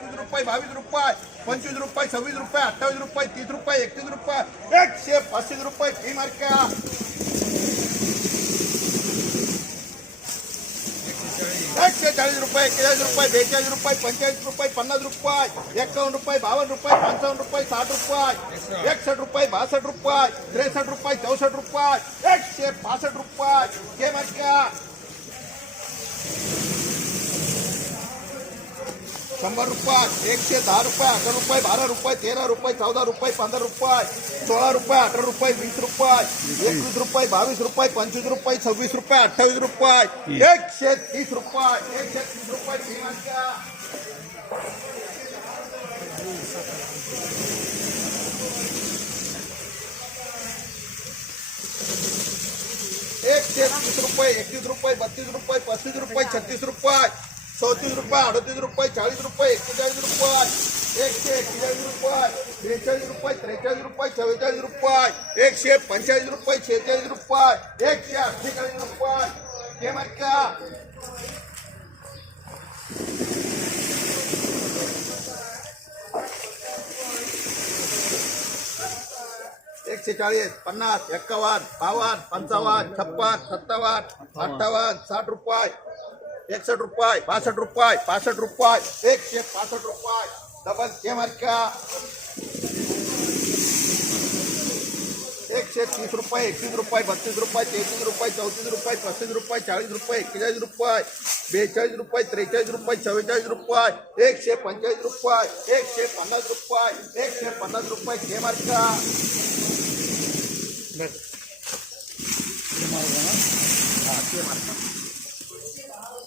रुपये, बावीस रुपये, पंचवीस रुपये, सव्वीस रुपये, अठ्ठावीस रुपये, तीस रुपये, एकतीस रुपये, एकशे पस्तीस रुपये फ़ी मार्का एकशे चाळीस रुपये, एक्केचाळीस रुपये, बेचाळीस रुपये, पंचेचाळीस रुपये, पन्नास रुपये, एकावन्न रुपये, बावन्न रुपये, पंचावन्न रुपये, साठ रुपये एकसष्ट रुपये, बासष्ट रुपये त्रेसष्ट रुपये चौसष्ट रुपये, एकशे पासष्ट रुपये मार्का शंभर रुपये एकशे दहा रुपये अकरा रुपये, बारा रुपये, तेरा रुपये, चौदा रुपये, पंधरा रुपये, सोळा रुपये, अठरा रुपये, वीस रुपये, एकवीस रुपये, बावीस रुपये, पंचवीस रुपये, सव्वीस रुपये, अठ्ठावीस रुपये एकशे तीस रुपये एकशे तीस रुपये श्रीमंतच्या. एकशे तीस रुपये, एकतीस रुपये, बत्तीस रुपये पस्तीस रुपये, छत्तीस रुपये चौतीस रुपये, अडतीस रुपये चाळीस रुपये एक्केचाळीस रुपये, एकशे एक्केचाळीस रुपये बेचाळीस रुपये, त्रेचाळीस रुपये, चव्वेचाळीस रुपये, एकशे पंचेचाळीस रुपये, शेहेचाळीस रुपये, एकशे अठ्ठेचाळीस रुपये. हे माहित एकशे चाळीस, पन्नास, एक्कावन्न, बावन्न, पंचावन्न, छप्पन, सत्तावन्न, अठ्ठावन्न, साठ रुपये. एकसष्ट रुपये बासष्ट रुपये पासष्ट रुपये एकशे पासष्ट रुपये डबल के। मार्का एकशे तीस रुपये एकतीस रुपये बत्तीस रुपये तेहतीस रुपये चौतीस रुपये पस्तीस रुपये चाळीस रुपये एक्केचाळीस रुपये बेचाळीस रुपये त्रेचाळीस रुपये चव्वेचाळीस रुपये एकशे पंचेचाळीस रुपये एकशे पन्नास रुपये एकशे पन्नास रुपये के। मार्का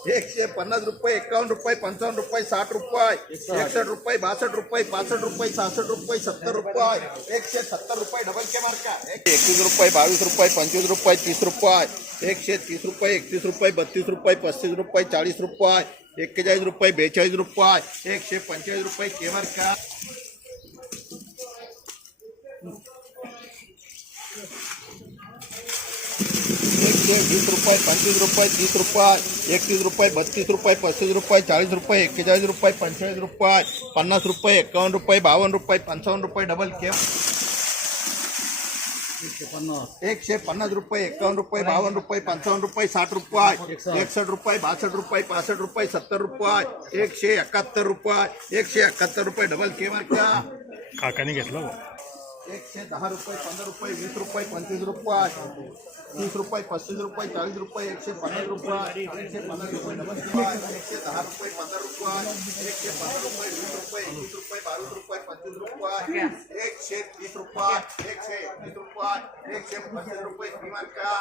एकशे पन्नास रुपये एकावन्न रुपये पंचावन्न रुपये साठ रुपये एकसष्ट रुपये बासष्ट रुपये पासष्ट रुपये सहासष्ट रुपये सत्तर रुपये एकशे सत्तर रुपये डबल के मार्का एकवीस रुपये बावीस रुपये पंचवीस रुपये तीस रुपये एकशे तीस रुपये एकतीस रुपये बत्तीस रुपये पस्तीस रुपये चाळीस रुपये एक्केचाळीस रुपये बेचाळीस रुपये एकशे पंचेचाळीस रुपये के मार्का एकशे वीस रुपये पंचवीस रुपये तीस रुपये एकतीस रुपये, बत्तीस रुपये, पस्तीस रुपये, चाळीस रुपये, एक्केचाळीस रुपये, पंचेचाळीस रुपये, पन्नास रुपये एकावन्न रुपये, बावन्न रुपये, पंचावन्न रुपये डबल के एकशे पन्नास रुपये एकावन्न रुपये, बावन्न रुपये, पंचावन्न रुपये, साठ रुपये, एकसठ रुपये बासष्ट रुपये पासष्ट रुपये, सत्तर रुपये एकशे एकाहत्तर रुपये एकशे एकाहत्तर रुपये डबल के? मार्का काकाने घेतलं एकशे दहा रुपये, पंधरा रुपये, वीस रुपये, पंचवीस रुपये, तीस रुपये, पस्तीस रुपये, चाळीस रुपये, एकशे पन्नास रुपये, एकशे पन्नास रुपये डबल रुपये एकशे दहा रुपये, पंधरा रुपये, एकशे पंधरा रुपये, वीस रुपये, एकवीस रुपये, बावीस रुपये पंचवीस रुपये, एकशे तीस रुपये, एकशे एकवीस रुपये, एकशे पस्तीस रुपये श्रीमान का?